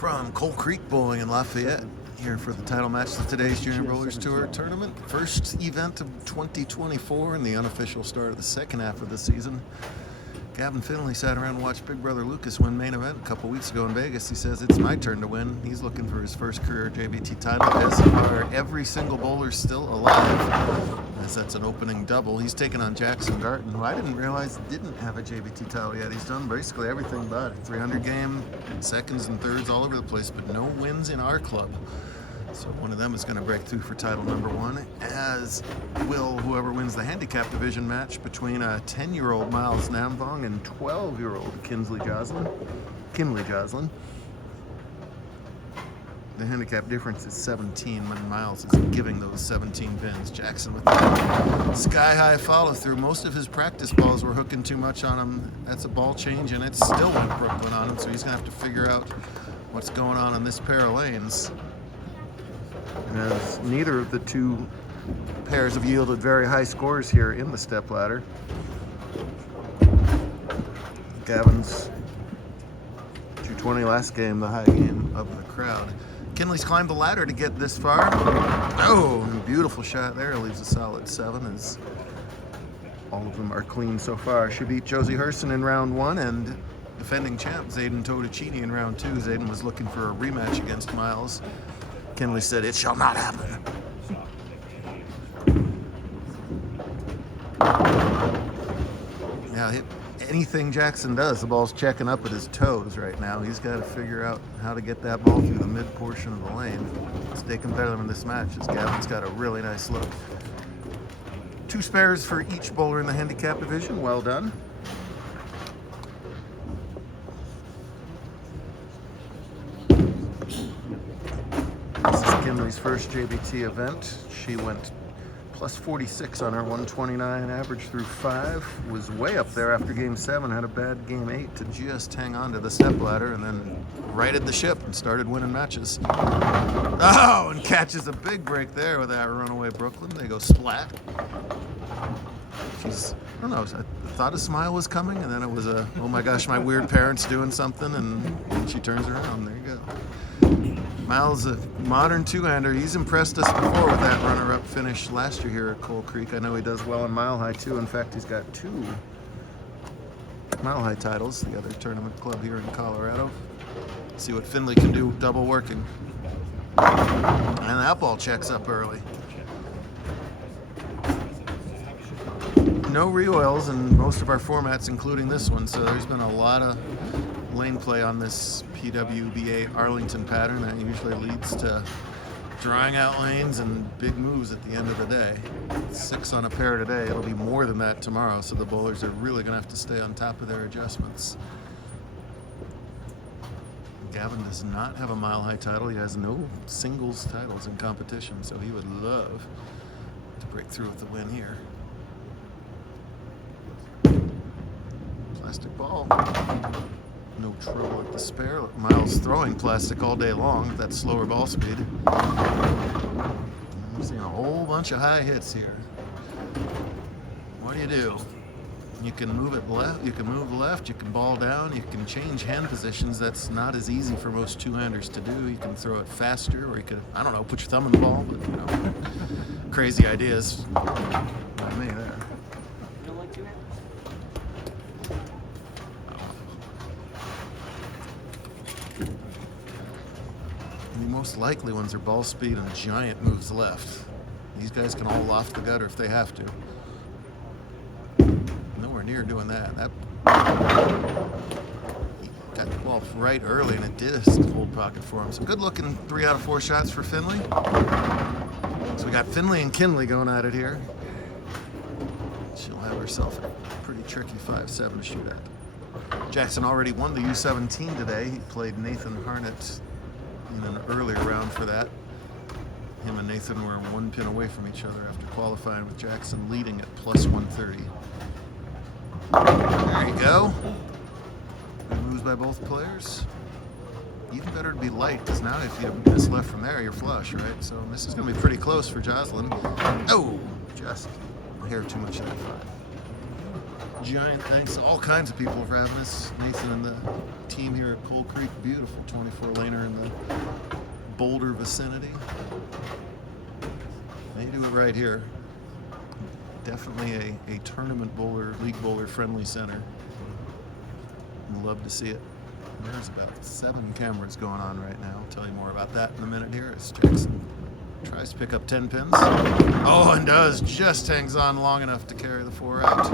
From Coal Creek Bowling in Lafayette, here for the title match of today's Junior Bowlers Tour tournament. First event of 2024 and the unofficial start of the second half of the season. Gavin Finley sat around and watched Big Brother Lucas win main event a couple weeks ago in Vegas. He says it's my turn to win. He's looking for his first career JBT title, as are every single bowler still alive, as that's an opening double. He's taking on Jackson Garton, who I didn't realize didn't have a JBT title yet. He's done basically everything but 300 game, seconds and thirds all over the place, but no wins in our club. So one of them is going to break through for title number one, as will whoever wins the handicap division match between a 10-year-old Miles Namvong and 12-year-old Kinley Joslin. The handicap difference is 17 when Miles is giving those 17 pins. Jackson with the sky-high follow-through. Most of his practice balls were hooking too much on him. That's a ball change, and it still went Brooklyn on him, so he's going to have to figure out what's going on in this pair of lanes. As neither of the two pairs have yielded very high scores here in the stepladder. Gavin's 220 last game, the high game of the crowd. Kinley's climbed the ladder to get this far. Oh, beautiful shot there. Leaves a solid 7, as all of them are clean so far. She beat Josie Herson in round 1 and defending champ Zayden Toticini in round 2. Zayden was looking for a rematch against Miles. Kinley said, "It shall not happen." Now, anything Jackson does, the ball's checking up at his toes right now. He's got to figure out how to get that ball through the mid portion of the lane. Stay competitive in this match, as Gavin's got a really nice look. 2 spares for each bowler in the handicap division. Well done. This is Kinley's first JBT event. She went plus 46 on her 129 average through 5. Was way up there after game 7, had a bad game 8 to just hang on to the stepladder, and then righted the ship and started winning matches. Oh, and catches a big break there with that runaway Brooklyn. They go splat. She's, I don't know, I thought a smile was coming, and then it was a, oh my gosh, my weird parents doing something, and she turns around. There you go. Miles, a modern two-hander. He's impressed us before with that runner-up finish last year here at Coal Creek. I know he does well in Mile High, too. In fact, he's got 2 Mile High titles, the other tournament club here in Colorado. See what Finley can do double working. And that ball checks up early. No re-oils in most of our formats, including this one, so there's been a lot of lane play on this PWBA Arlington pattern that usually leads to drawing out lanes and big moves at the end of the day. 6 on a pair today. It'll be more than that tomorrow, so the bowlers are really going to have to stay on top of their adjustments. Gavin does not have a Mile High title. He has no singles titles in competition, so he would love to break through with the win here. Plastic ball. No trouble at the spare. Miles throwing plastic all day long. That's slower ball speed. I'm seeing a whole bunch of high hits here. What do? You can move it left, you can move left, you can ball down, you can change hand positions. That's not as easy for most two-handers to do. You can throw it faster, or you could, I don't know, put your thumb in the ball, but you know, crazy ideas. Not me there. The most likely ones are ball speed and giant moves left. These guys can all loft the gutter if they have to. Nowhere near doing that. That got the ball right early, and it did a hold pocket for him. So good looking 3 out of 4 shots for Finley. So we got Finley and Kinley going at it here. She'll have herself a pretty tricky 5-7 to shoot at. Jackson already won the U17 today. He played Nathan Harnett in an earlier round for that. Him and Nathan were 1 pin away from each other after qualifying, with Jackson leading at plus 130. There you go. Good moves by both players. Even better to be light, because now if you miss left from there, you're flush, right? So this is going to be pretty close for Joslyn. Oh, just a hair too much of that 5. Giant thanks to all kinds of people for having us. Nathan and the team team here at Coal Creek. Beautiful 24-laner in the Boulder vicinity. They do it right here. Definitely a tournament bowler, league bowler friendly center. Love to see it. There's about 7 cameras going on right now. I'll tell you more about that in a minute here as Jackson tries to pick up 10 pins. Oh, and does. Just hangs on long enough to carry the 4 out.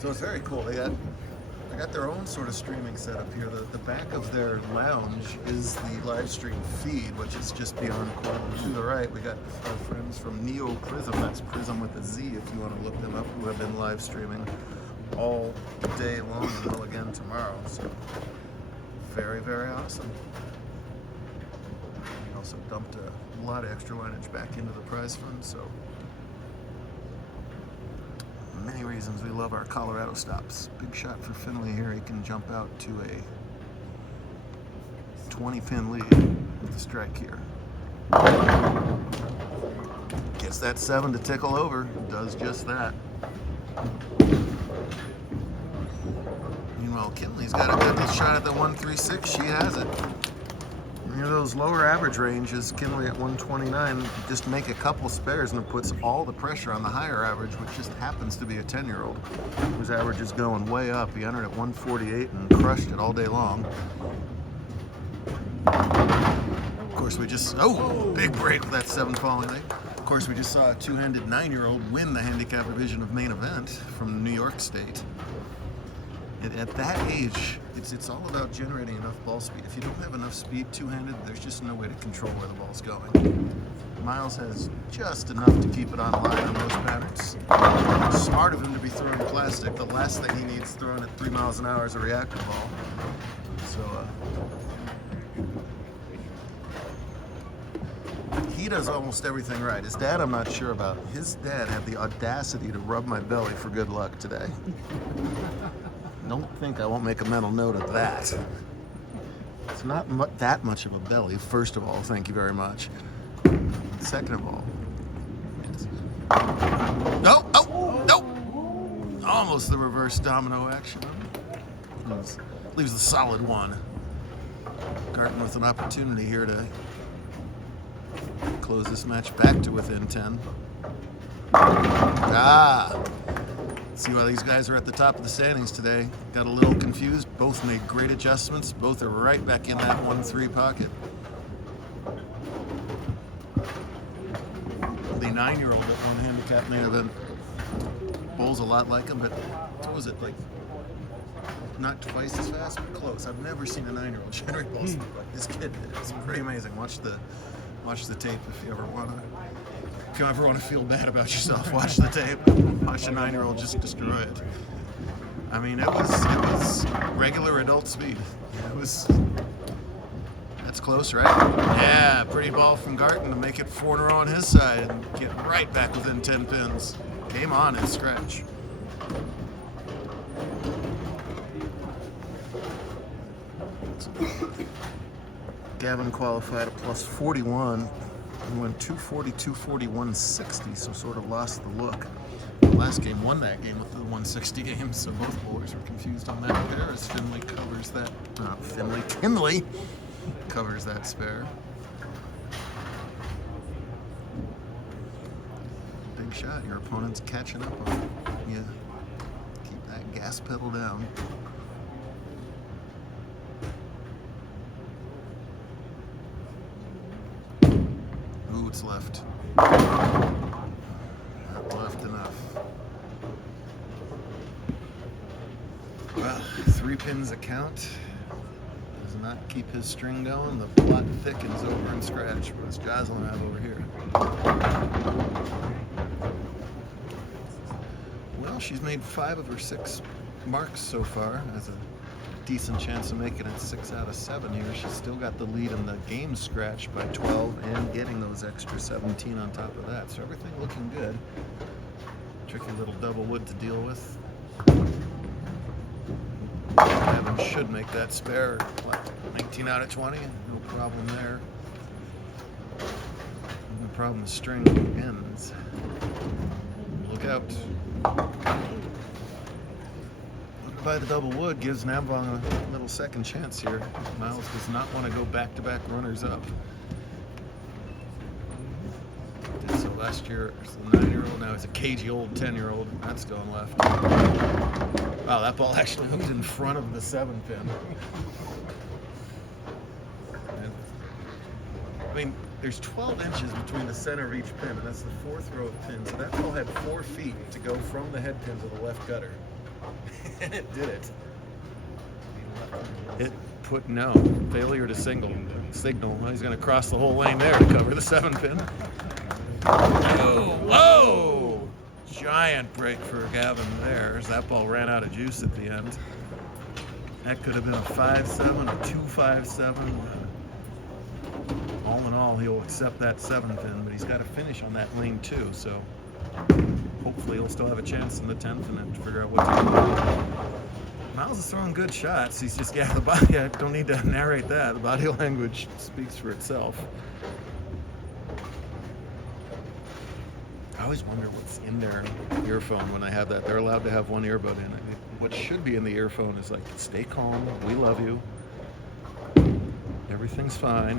So it's very cool. They got their own sort of streaming setup here. The back of their lounge is the live stream feed, which is just beyond the corner. To the right, we got our friends from Neo Prism. That's Prism with a Z if you want to look them up, who have been live streaming all day long and will again tomorrow. So very, very awesome. We also dumped a lot of extra lineage back into the prize fund, so many reasons we love our Colorado stops. Big shot for Finley here. He can jump out to a 20-pin lead with the strike here. Gets that 7 to tickle over. Does just that. Meanwhile, Kinley's got a good shot at the 136. She has it. You know, those lower average ranges, Kinley at 129, just make a couple spares and it puts all the pressure on the higher average, which just happens to be a 10-year-old whose average is going way up. He entered at 148 and crushed it all day long. Of course, we just, big break with that 7 falling leg. Of course, we just saw a 2-handed 9-year-old win the handicap division of main event from New York State. At that age, it's all about generating enough ball speed. If you don't have enough speed two-handed, there's just no way to control where the ball's going. Miles has just enough to keep it on line on those patterns. Smart of him to be throwing plastic. The last thing he needs throwing at 3 miles an hour is a reactor ball. So, he does almost everything right. His dad, I'm not sure about. His dad had the audacity to rub my belly for good luck today. Don't think I won't make a mental note of that. It's not that much of a belly, first of all, thank you very much. Second of all, no, almost the reverse domino action. Leaves the solid 1. Garten with an opportunity here to close this match back to within 10. See why these guys are at the top of the standings today. Got a little confused. Both made great adjustments. Both are right back in that 1-3 pocket. The 9-year-old at one handicap main event bowls a lot like him, but what was it, like not twice as fast, but close. I've never seen a 9-year-old generate balls like this kid did. It's pretty amazing. Watch the tape if you ever want to. If you ever want to feel bad about yourself, watch the tape. Watch a 9-year-old just destroy it. I mean, it was regular adult speed. That's close, right? Yeah, pretty ball from Garten to make it 4 in a row on his side and get right back within 10 pins. Game on and scratch. Gavin qualified at plus 41. He went 240, 240, 160, so sort of lost the look. Last game won that game with the 160 game, so both bowlers were confused on that pair as Finley covers that. Kinley covers that spare. Big shot. Your opponent's catching up on you. Keep that gas pedal down. Ooh, it's left. Not left enough. Well, 3 pins a count. Does not keep his string going. The plot thickens over in scratch. What does Jocelyn have over here? Well, she's made 5 of her 6 marks so far. Has a decent chance of making it 6 out of 7 here. She's still got the lead in the game scratch by 12 and getting those extra 17 on top of that. So everything looking good. Tricky little double wood to deal with. Evan should make that spare. What, 19 out of 20? No problem there. No problem with string ends. Look out. by the double wood gives Namvong a little second chance here. Miles does not want to go back-to-back runners up. Did so last year as a 9-year-old, now he's a cagey old 10-year-old. That's going left. Wow, that ball actually hooked in front of the 7-pin. I mean, there's 12 inches between the center of each pin, and that's the 4th row of pins. So that ball had 4 feet to go from the head pin to the left gutter. And it did it. It put no failure to signal. Well, he's going to cross the whole lane there to cover the 7-pin. Whoa! Giant break for Gavin there. As that ball ran out of juice at the end. That could have been a 5-7, a 2-5-7. All in all, he'll accept that 7-pin, but he's got to finish on that lane too, so hopefully he'll still have a chance in the 10th and then figure out what to do. Miles is throwing good shots. He's just, the body, I don't need to narrate that. The body language speaks for itself. I always wonder what's in their earphone when I have that. They're allowed to have one earbud in. What should be in the earphone is like, stay calm, we love you. Everything's fine.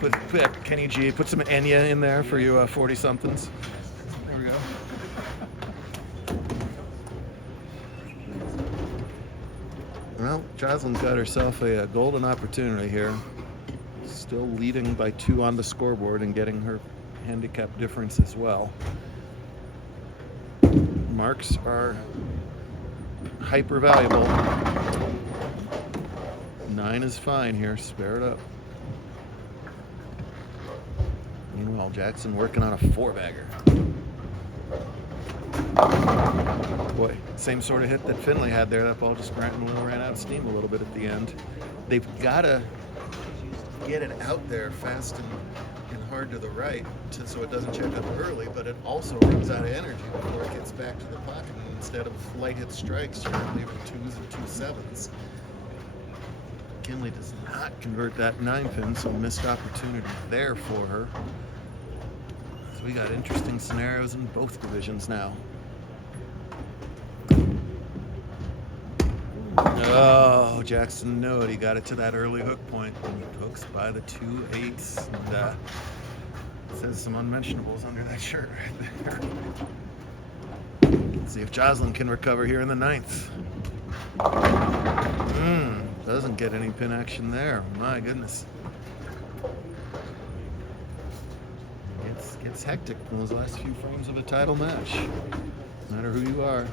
Put Kenny G, put some Enya in there for you 40-somethings. There we go. Well, Jocelyn's got herself a golden opportunity here. Still leading by 2 on the scoreboard and getting her handicap difference as well. Marks are hyper valuable. 9 is fine here. Spare it up. Meanwhile, Jackson working on a 4-bagger. Boy, same sort of hit that Finley had there. That ball just ran out of steam a little bit at the end. They've got to get it out there fast and hard to the right so it doesn't check up early, but it also runs out of energy before it gets back to the pocket. And instead of light hit strikes, you're leaving 2s and 2 7s. Kinley does not convert that 9-pin, so missed opportunity there for her. So we got interesting scenarios in both divisions now. Oh, Jackson knew it. He got it to that early hook point and hooks by the 2 8s. And says some unmentionables under that shirt right there. Let's see if Jocelyn can recover here in the 9th. Doesn't get any pin action there. My goodness. Gets hectic in those last few frames of a title match. No matter who you are.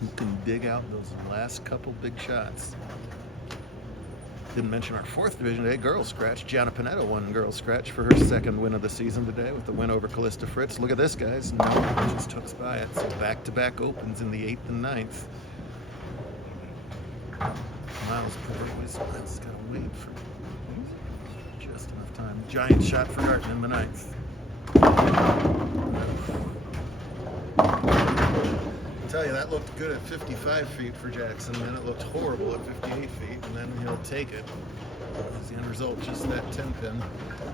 You can dig out those last couple big shots. Didn't mention our 4th division today, girls scratch. Gianna Panetta won girls scratch for her 2nd win of the season today with the win over Callista Fritz. Look at this, guys. No, just hooks by it. So back-to-back opens in the 8th and 9th. Miles got to wait for just enough time. Giant shot for Garten in the 9th. I tell you, that looked good at 55 feet for Jackson, then it looked horrible at 58 feet, and then he'll take it. As the end result, just that 10-pin.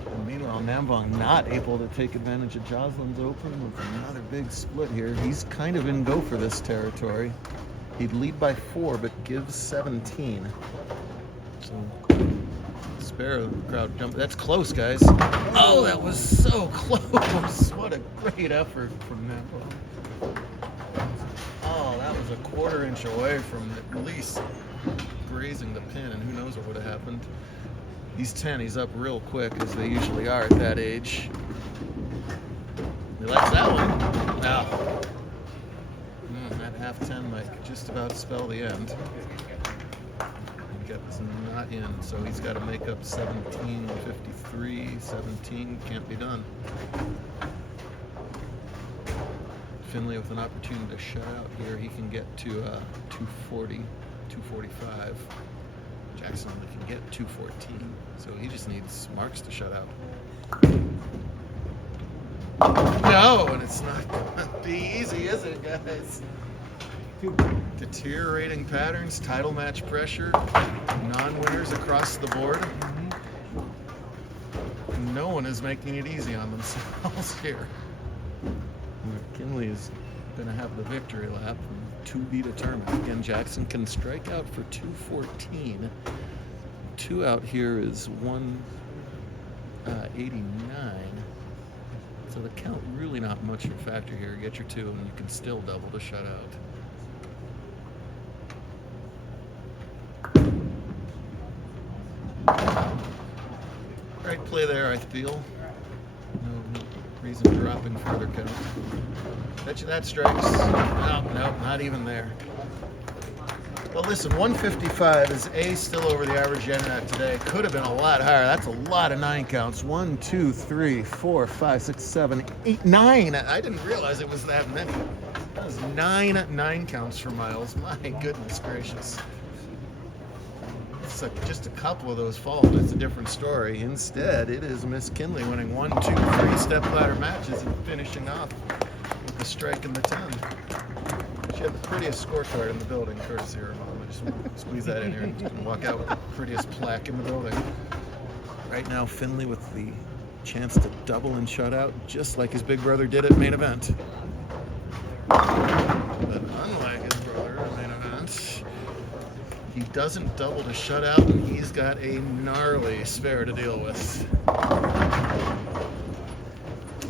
And meanwhile, Namvong not able to take advantage of Jocelyn's open with another big split here. He's kind of in go for this territory. He'd lead by 4, but gives 17. So, spare the crowd jump. That's close, guys. Oh, that was so close. What a great effort from Namvong. Oh, that was a 1/4 inch away from at least grazing the pin, and who knows what would have happened. He's 10, he's up real quick, as they usually are at that age. He likes that one. Now, that half 10 might just about spell the end. Gets not in, so he's got to make up 17.53. 17 can't be done. Finley with an opportunity to shut out here. He can get to 240, 245. Jackson only can get 214, so he just needs Marks to shut out. No, and it's not going to be easy, is it, guys? Deteriorating patterns, title match pressure, non-winners across the board. no one is making it easy on themselves here. McKinley is going to have the victory lap, to be determined. Again, Jackson can strike out for 214. 2 out here is 189. So the count really not much of a factor here. Get your 2 and you can still double to shut out. Right play there, I feel. No reason dropping further count. Bet you that strikes. No, not even there. Well, listen, 155 is still over the average internet today. Could have been a lot higher. That's a lot of 9 counts. 1, 2, 3, 4, 5, 6, 7, 8, 9. I didn't realize it was that many. That was 9 counts for Miles. My goodness gracious. It's just a couple of those fall. It's a different story. Instead, it is Miss Kinley winning 1, 2, 3 step ladder matches and finishing off with the strike in the 10. She had the prettiest scorecard in the building, courtesy of her mom. I just want to squeeze that in here and walk out with the prettiest plaque in the building. Right now, Finley with the chance to double and shut out, just like his big brother did at main event. But unlike his brother at main event, he doesn't double to shut out, and he's got a gnarly spare to deal with.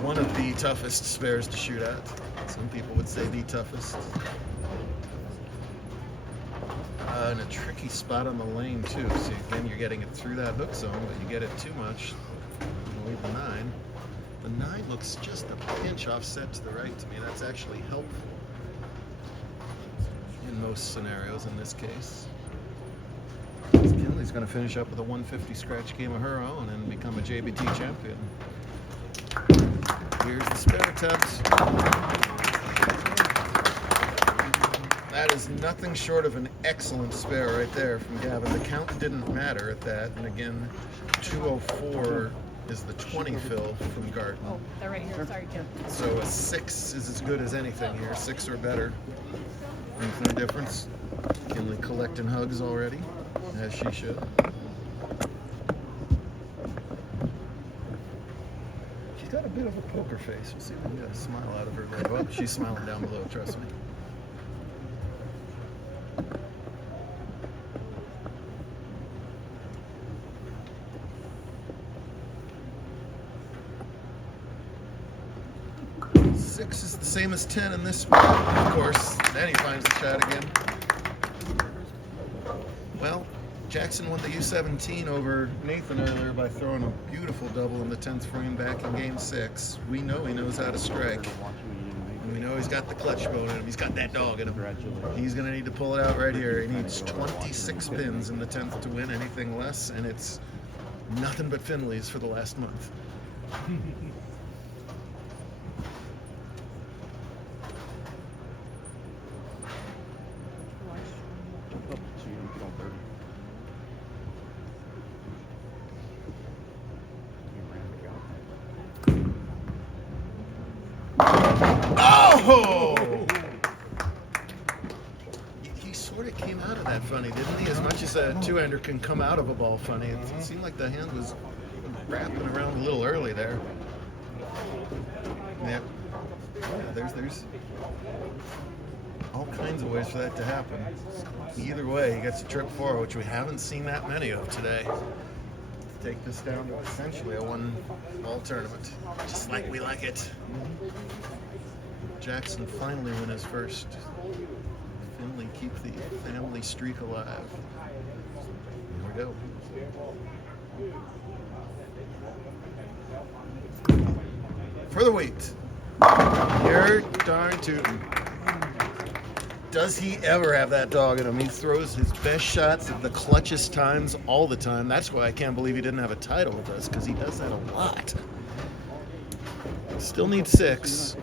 One of the toughest spares to shoot at. Some people would say the toughest. And a tricky spot on the lane too. So again, you're getting it through that hook zone, but you get it too much. You leave the 9. The 9 looks just a pinch offset to the right to me. That's actually helpful in most scenarios in this case. Kinley's going to finish up with a 150 scratch game of her own and become a JBT champion. Here's the spare attempt. That is nothing short of an excellent spare right there from Gavin. The count didn't matter at that. And again, 204 is the 20 fill from Garden. Oh, they're right here. Sorry, Jim. So a 6 is as good as anything here. 6 or better. Makes no difference. Kinley collecting hugs already, as she should. She's got a bit of a poker face. We'll see if we can get a smile out of her there. Well, she's smiling down below, trust me. Six is the same as 10 in this spot, of course. Then he finds the shot again. Well, Jackson won the U17 over Nathan earlier by throwing a beautiful double in the 10th frame back in Game 6. We know he knows how to strike. And we know he's got the clutch bone in him. He's got that dog in him. He's going to need to pull it out right here. He needs 26 pins in the 10th to win. Anything less, and it's nothing but Finley's for the last month. Oh! He sort of came out of that funny, didn't he? As much as a two-hander can come out of a ball funny, it seemed like the hand was wrapping around a little early there. Yep. Yeah, there's all kinds of ways for that to happen. Either way, he gets a trip 4, which we haven't seen that many of today. To take this down to essentially a one-ball tournament, just like we like it. Jackson finally win his first. Finley keep the family streak alive. Here we go. For the wheat. You're darn tootin'. Does he ever have that dog in him? He throws his best shots at the clutchest times all the time. That's why I can't believe he didn't have a title with us, because he does that a lot. Still needs 6.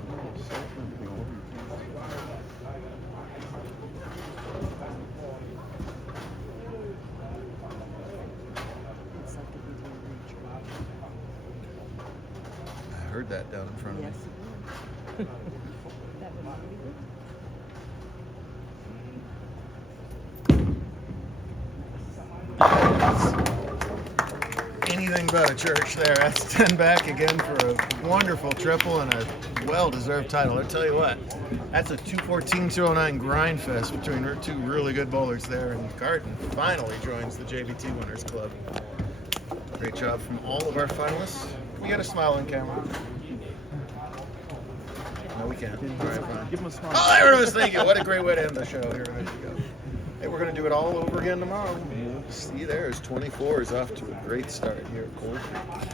I heard that down in front of me. anything but a church there. That's 10 back again for a wonderful triple and a well-deserved title. I'll tell you what, that's a 214-209 grind fest between two really good bowlers there, and Garden finally joins the JBT Winners Club. Great job from all of our finalists. Can we get a smile on camera? No, we can't. All right, fine. Give them a smile. Oh, there it is. Thank you. What a great way to end the show. Here, there you go. Hey, we're going to do it all over again tomorrow. See, there's 24 is off to a great start here at Cold Creek.